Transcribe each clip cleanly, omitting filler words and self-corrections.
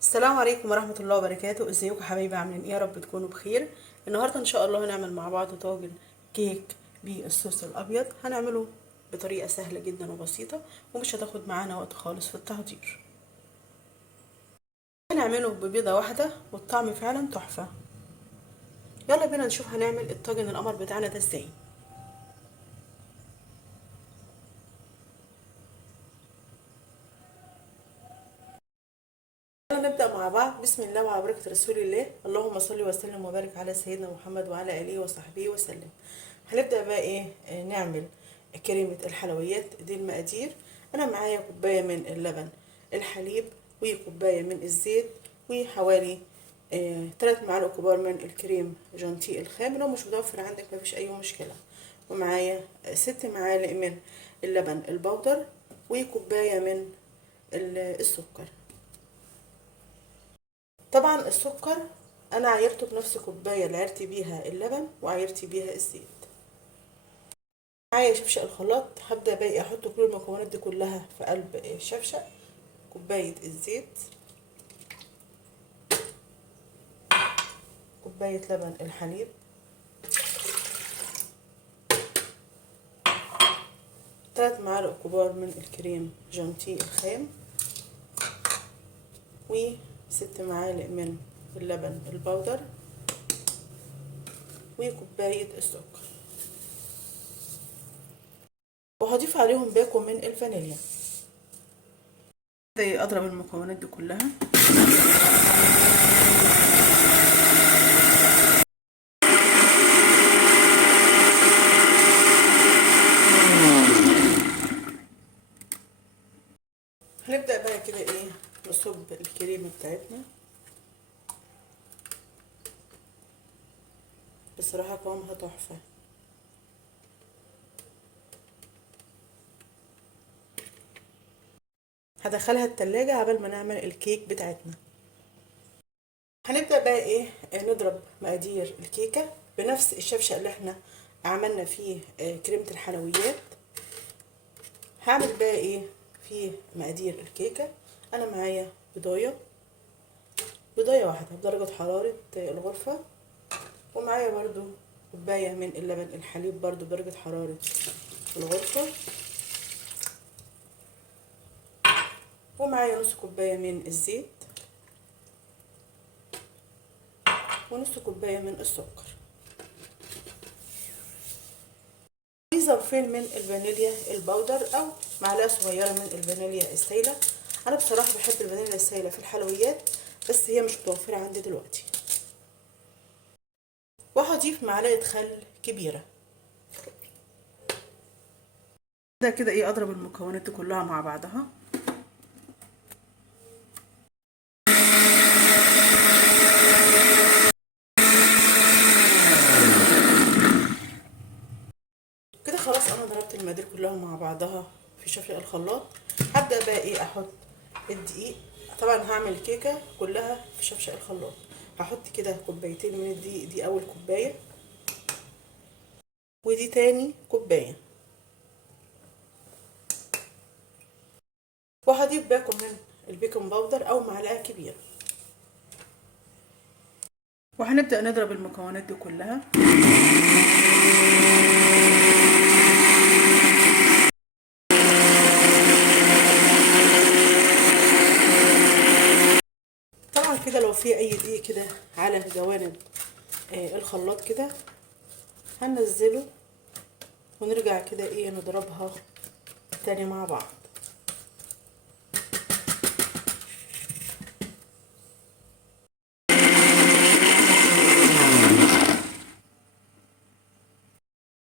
السلام عليكم ورحمة الله وبركاته. ازيكم حبايبي؟ عاملين ايه؟ يا رب تكونوا بخير. النهاردة ان شاء الله هنعمل مع بعض طاجن كيك بالصوص الابيض. هنعمله بطريقة سهلة جدا وبسيطة، ومش هتاخد معانا وقت خالص في التحضير. هنعمله ببيضة واحدة والطعم فعلا تحفة. يلا بينا نشوف هنعمل الطاجن القمر بتاعنا ده ازاي. يلا نبدأ مع بعض. بسم الله وعلى بركة رسول الله. اللهم صل وسلم وبارك على سيدنا محمد وعلى آله وصحبه وسلم. هنبدأ بقى ايه؟ نعمل كريمة الحلويات. دي المقادير. انا معايا كوباية من اللبن الحليب، وكوباية من الزيت، وحوالي 3 معالق كبار من الكريم جانتي الخام. لو مش متوفر عندك مفيش اي مشكلة. ومعايا 6 معالق من اللبن البودر، وكوباية من السكر. طبعا السكر انا عايرته بنفس كوبايه اللي عيرتي بيها اللبن وعايرتي بيها الزيت. معايا شفشق الخلاط. هبدا باقي احط كل المكونات دي كلها في قلب الشفشق. كوبايه الزيت، كوبايه لبن الحليب، 3 معالق كبار من الكريم جانتي الخام، و6 معالق من اللبن البودر، وكوبايه السكر. وهضيف عليهم باكو من الفانيليا. اضرب المكونات دي كلها. هنبدأ بقى كده ايه؟ نصب الكريمة بتاعتنا. بصراحة قوامها تحفة. هدخلها التلاجة عبال ما نعمل الكيك بتاعتنا. هنبدأ بقى ايه؟ نضرب مقادير الكيكة بنفس الشفشق اللي احنا عملنا فيه كريمة الحلويات. هعمل بقى ايه في مقادير الكيكة. انا معايا بضاية واحدة بدرجة حرارة الغرفة، ومعايا برضو كوباية من اللبن الحليب برضو بدرجة حرارة الغرفة، ومعايا نص كوباية من الزيت، ونص كوباية من السكر، وظرفين من الفانيليا البودر او معلقة صغيرة من الفانيليا السايلة. انا بصراحة بحب الفانيليا السايلة في الحلويات، بس هي مش متوفرة عندي دلوقتي. وهضيف معلقة خل كبيرة. ده كده ايه؟ اضرب المكونات دي كلها مع بعضها. كده خلاص انا ضربت المقادير كلها مع بعضها في شفق الخلاط. هبدأ بقى ايه؟ احط الدقيق. طبعا هعمل كيكة كلها في شفشق الخلاط. هحط كده كوبايتين من الدقيق. دي اول كوباية، ودي تاني كوباية. وهضيف باكو من البيكنج باودر او معلقة كبيرة. وهنبدأ نضرب المكونات دي كلها. طبعا كده لو في اي دقيق كده على جوانب الخلاط كده هننزله، ونرجع كده ايه؟ نضربها تاني مع بعض.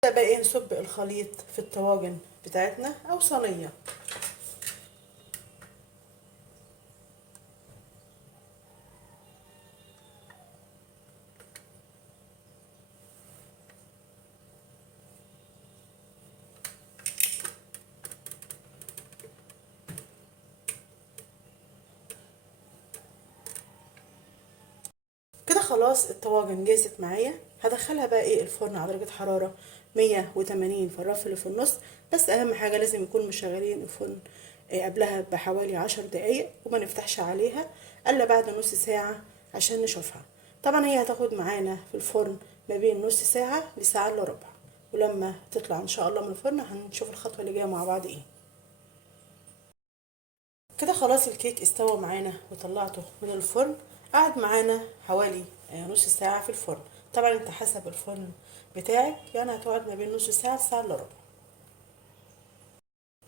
نبدأ بقى ايه؟ نصب الخليط في الطواجن بتاعتنا او صينية. كده خلاص الطواجن جاهزت معايا. هدخلها بقى ايه؟ الفرن على درجة حرارة 180 في الرف اللي في النص. بس اهم حاجة لازم يكون مشغلين الفرن قبلها بحوالي 10 دقايق، وما نفتحش عليها الا بعد نص ساعة عشان نشوفها. طبعا هي هتاخد معانا في الفرن ما بين نص ساعة لساعة الا ربع، ولما تطلع ان شاء الله من الفرن هنشوف الخطوة اللي جاية مع بعض ايه. كده خلاص الكيك استوى معانا وطلعته من الفرن. قعد معانا حوالي نص ساعة في الفرن. طبعا انت حسب الفرن بتاعك، يعني هتقعد ما بين نص ساعة لساعة الا ربع.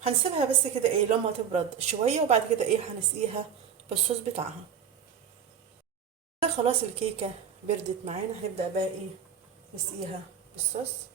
هنسيبها بس كده لما تبرد شوية، وبعد كده هنسقيها بالصوص بتاعها. كده خلاص الكيكة بردت معانا، هنبدأ بقى نسقيها بالصوص.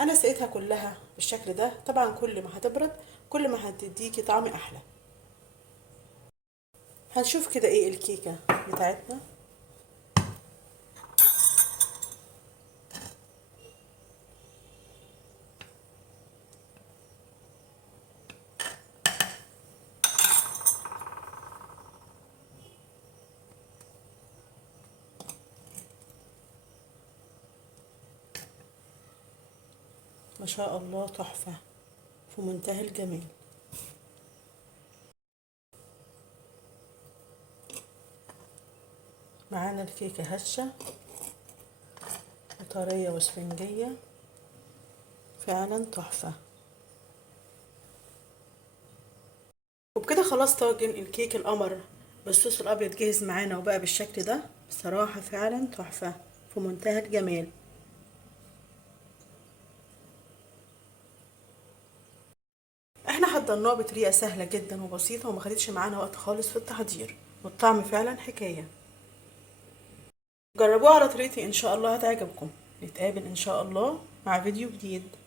انا سقيتها كلها بالشكل ده. طبعا كل ما هتبرد كل ما هتديكي طعم احلى. هنشوف كده الكيكة بتاعتنا. ما شاء الله تحفة في منتهى الجمال. معانا الكيكة هشة وطرية واسفنجية، فعلا تحفة. وبكده خلاص طاجن الكيك القمر بالصوص الابيض جاهز معانا، وبقى بالشكل ده. بصراحة فعلا تحفة في منتهى الجمال. احنا حضرناه بطريقة سهلة جدا وبسيطة، وما خدتش معانا وقت خالص في التحضير، والطعم فعلا حكاية. جربوه على طريقتي ان شاء الله هتعجبكم. نتقابل ان شاء الله مع فيديو جديد.